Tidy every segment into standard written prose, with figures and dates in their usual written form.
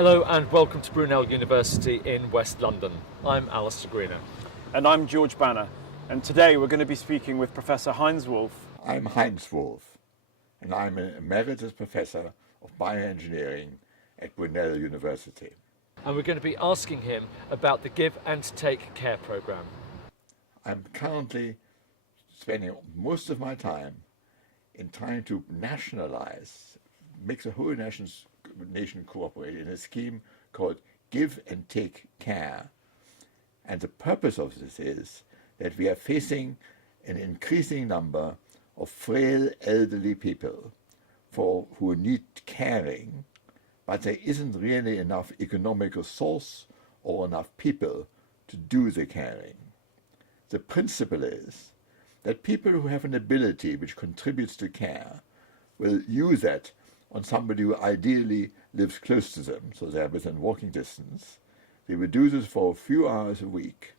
Hello and welcome to Brunel University in West London. I'm Alistair Greener. And I'm George Banner. And today we're going to be speaking with Professor Heinz Wolf. I'm Heinz Wolf, and I'm an emeritus professor of bioengineering at Brunel University. And we're going to be asking him about the Give and Take Care programme. I'm currently spending most of my time in trying to nationalize, make the whole nation cooperate in a scheme called Give and Take Care. And the purpose of this is that we are facing an increasing number of frail elderly people who need caring, but there isn't really enough economic resource or enough people to do the caring. The principle is that people who have an ability which contributes to care will use that on somebody who ideally lives close to them, so they're within walking distance. They will do this for a few hours a week,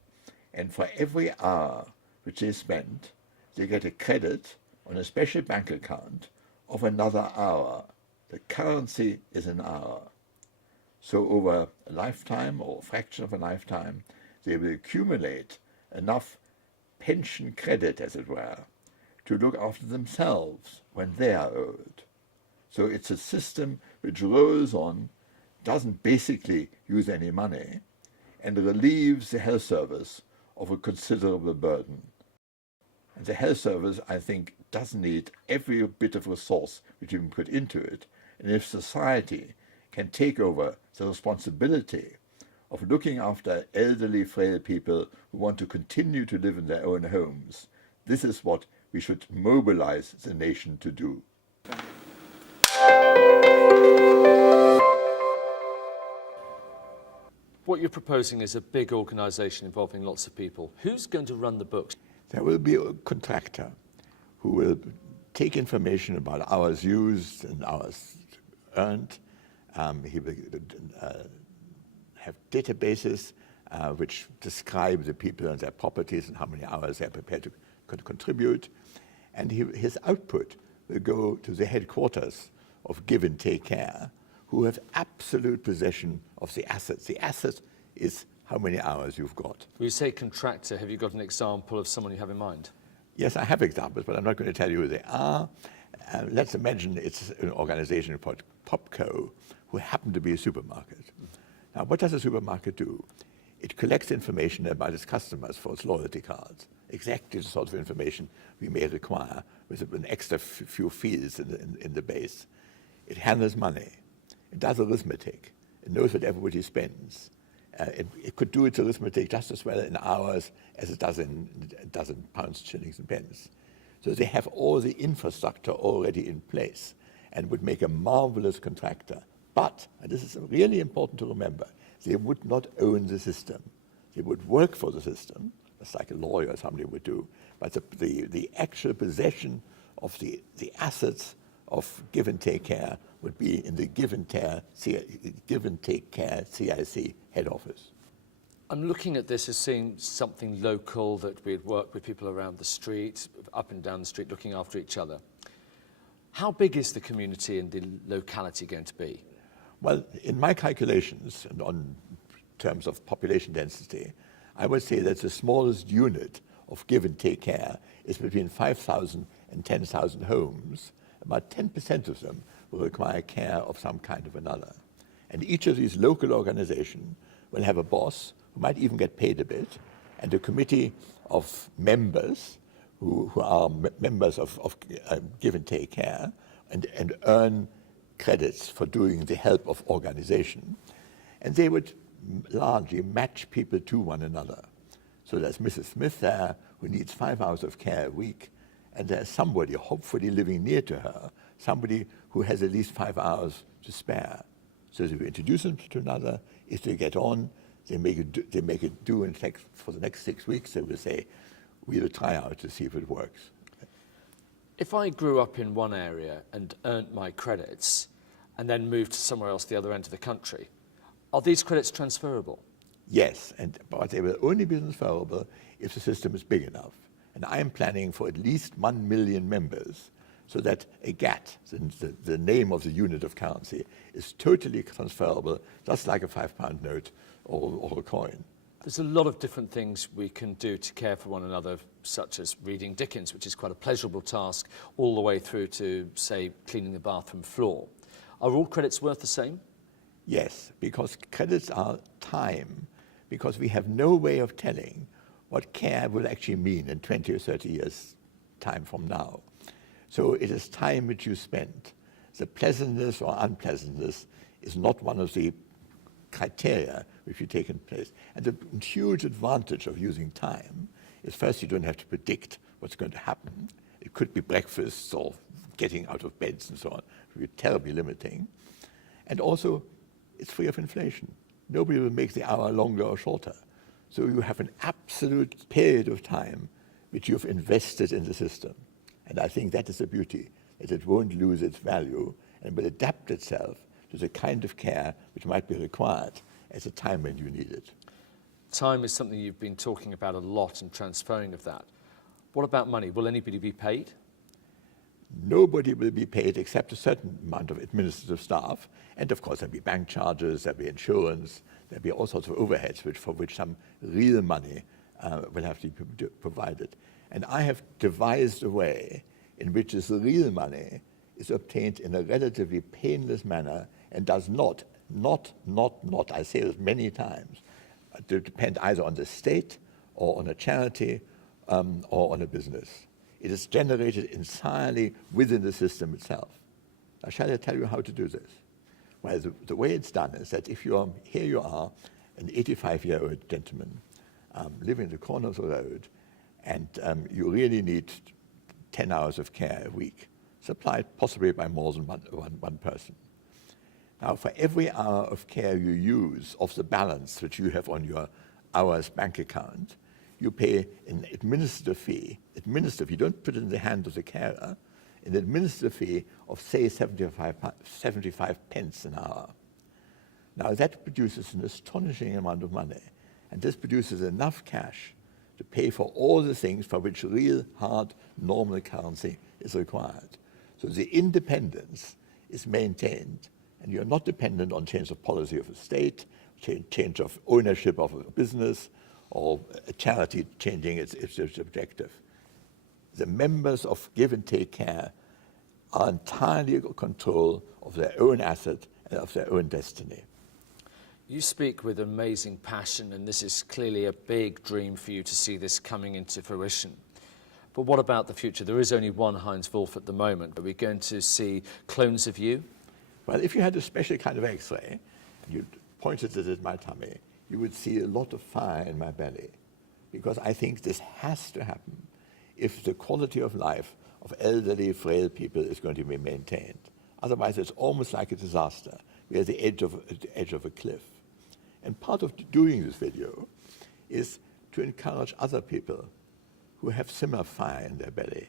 and for every hour which they spend, they get a credit on a special bank account of another hour. The currency is an hour. So over a lifetime or a fraction of a lifetime, they will accumulate enough pension credit, as it were, to look after themselves when they are old. So it's a system which rolls on, doesn't basically use any money, and relieves the health service of a considerable burden. And the health service, I think, does need every bit of resource which you can put into it. And if society can take over the responsibility of looking after elderly, frail people who want to continue to live in their own homes, this is what we should mobilize the nation to do. What you're proposing is a big organisation involving lots of people. Who's going to run the books? There will be a contractor who will take information about hours used and hours earned. He will have databases which describe the people and their properties and how many hours they're prepared to contribute. And his output will go to the headquarters of Give and Take Care, who have absolute possession of the assets. The asset is how many hours you've got. When you say contractor, have you got an example of someone you have in mind? Yes, I have examples, but I'm not going to tell you who they are. Let's imagine it's an organization called Popco, who happen to be a supermarket. Now, what does a supermarket do? It collects information about its customers for its loyalty cards, exactly the sort of information we may require with an extra few fields in the base. It handles money. It does arithmetic. It knows what everybody spends. It could do its arithmetic just as well in hours as it does in pounds, shillings, and pence. So they have all the infrastructure already in place and would make a marvelous contractor. But, and this is really important to remember, they would not own the system. They would work for the system, just like a lawyer or somebody would do, but the actual possession of the assets of Give and Take Care would be in the Give and Take Care CIC head office. I'm looking at this as seeing something local, that we'd work with people around the street, up and down the street, looking after each other. How big is the community and the locality going to be? Well, in my calculations, and on terms of population density, I would say that the smallest unit of Give and Take Care is between 5,000 and 10,000 homes. About 10% of them will require care of some kind of another. And each of these local organizations will have a boss who might even get paid a bit, and a committee of members who are members of Give and Take Care and earn credits for doing the help of organization. And they would largely match people to one another. So there's Mrs. Smith there who needs 5 hours of care a week, and there's somebody hopefully living near to her, somebody who has at least 5 hours to spare. So they will introduce them to another. If they get on, they make it do. In fact, for the next 6 weeks, they will say, we will try out to see if it works. If I grew up in one area and earned my credits and then moved to somewhere else, the other end of the country, are these credits transferable? Yes, but they will only be transferable if the system is big enough. And I am planning for at least 1 million members. so that a GAT, the name of the unit of currency, is totally transferable, just like a £5 note or a coin. There's a lot of different things we can do to care for one another, such as reading Dickens, which is quite a pleasurable task, all the way through to, say, cleaning the bathroom floor. Are all credits worth the same? Yes, because credits are time, because we have no way of telling what care will actually mean in 20 or 30 years' time from now. So it is time which you spend. The pleasantness or unpleasantness is not one of the criteria which you take in place. And the huge advantage of using time is, first, you don't have to predict what's going to happen. It could be breakfasts or getting out of beds and so on, which would be terribly limiting. And also, it's free of inflation. Nobody will make the hour longer or shorter. So you have an absolute period of time which you've invested in the system. And I think that is the beauty, that it won't lose its value and will adapt itself to the kind of care which might be required at the time when you need it. Time is something you've been talking about a lot and transferring of that. What about money? Will anybody be paid? Nobody will be paid except a certain amount of administrative staff. And of course, there'll be bank charges, there'll be insurance, there'll be all sorts of overheads for which some real money will have to be provided. And I have devised a way in which this real money is obtained in a relatively painless manner and does not, I say this many times, depend either on the state or on a charity or on a business. It is generated entirely within the system itself. Now, shall I tell you how to do this? Well, the way it's done is that if here you are, an 85-year-old gentleman, living in the corner of the road, and you really need 10 hours of care a week, supplied possibly by more than one person. Now, for every hour of care you use of the balance which you have on your hour's bank account, you pay an administrative fee. You don't put it in the hand of the carer, an administrative fee of, say, 75 pence an hour. Now, that produces an astonishing amount of money, and this produces enough cash to pay for all the things for which real, hard, normal currency is required. So the independence is maintained, and you're not dependent on change of policy of a state, change of ownership of a business, or a charity changing its objective. The members of Give and Take Care are entirely in control of their own asset and of their own destiny. You speak with amazing passion, and this is clearly a big dream for you to see this coming into fruition. But what about the future? There is only one Heinz Wolf at the moment. Are we going to see clones of you? Well, if you had a special kind of X-ray, and you pointed it at my tummy, you would see a lot of fire in my belly, because I think this has to happen if the quality of life of elderly, frail people is going to be maintained. Otherwise, it's almost like a disaster. We're at the edge of a cliff. And part of doing this video is to encourage other people who have similar fire in their belly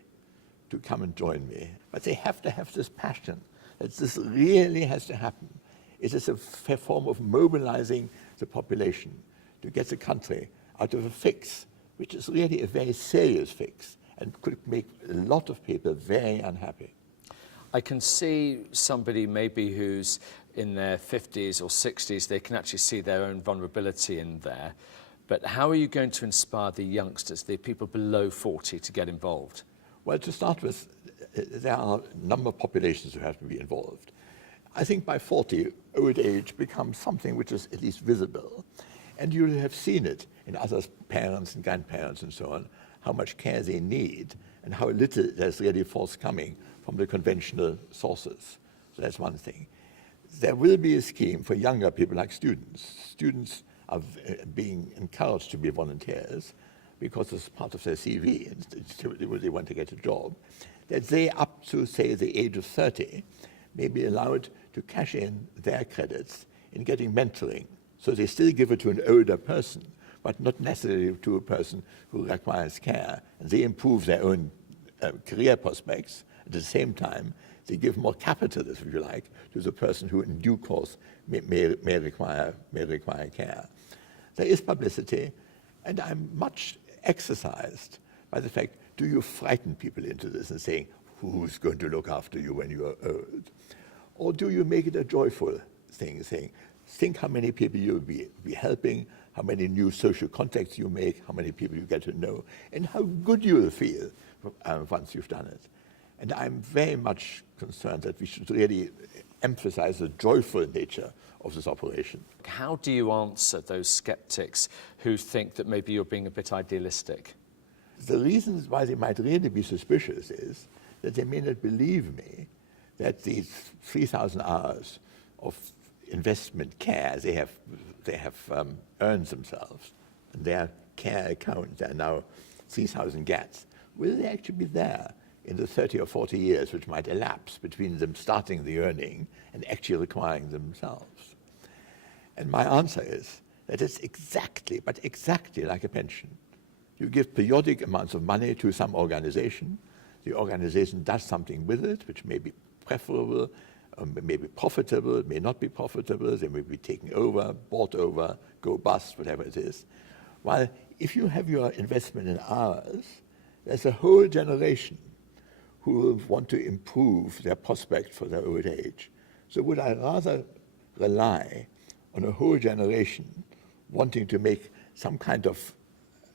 to come and join me. But they have to have this passion that this really has to happen. It is a form of mobilizing the population to get the country out of a fix, which is really a very serious fix and could make a lot of people very unhappy. I can see somebody maybe who's in their 50s or 60s, they can actually see their own vulnerability in there. But how are you going to inspire the youngsters, the people below 40, to get involved? Well, to start with, there are a number of populations who have to be involved. I think by 40, old age becomes something which is at least visible. And you have seen it in others' parents and grandparents and so on, how much care they need and how little there's really forthcoming from the conventional sources. So that's one thing. There will be a scheme for younger people like students. Students are being encouraged to be volunteers because it's part of their CV and they want to get a job, that they up to, say, the age of 30 may be allowed to cash in their credits in getting mentoring. So they still give it to an older person, but not necessarily to a person who requires care. And they improve their own career prospects. At the same time, they give more capital, if you like, to the person who in due course may require care. There is publicity, and I'm much exercised by the fact, do you frighten people into this and saying, who's going to look after you when you are old? Or do you make it a joyful thing, saying, think how many people you'll be helping, how many new social contacts you make, how many people you get to know, and how good you'll feel once you've done it. And I'm very much concerned that we should really emphasize the joyful nature of this operation. How do you answer those skeptics who think that maybe you're being a bit idealistic? The reasons why they might really be suspicious is that they may not believe me that these 3,000 hours of investment care they have earned themselves, and their care account, there are now 3,000 GATs, will they actually be there in the 30 or 40 years which might elapse between them starting the earning and actually requiring themselves? And my answer is that it's exactly like a pension. You give periodic amounts of money to some organization. The organization does something with it, which may be preferable, may be profitable, may not be profitable. They may be taken over, bought over, go bust, whatever it is. While if you have your investment in hours, there's a whole generation who will want to improve their prospect for their old age. So would I rather rely on a whole generation wanting to make some kind of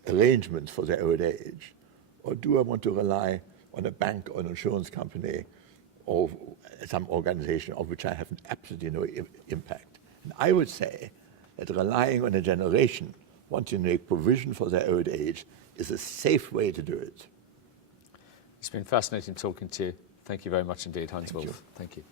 arrangements for their old age, or do I want to rely on a bank or an insurance company or some organization of which I have absolutely no impact? And I would say that relying on a generation wanting to make provision for their old age is a safe way to do it. It's been fascinating talking to you. Thank you very much indeed, Heinz Wolf. You. Thank you.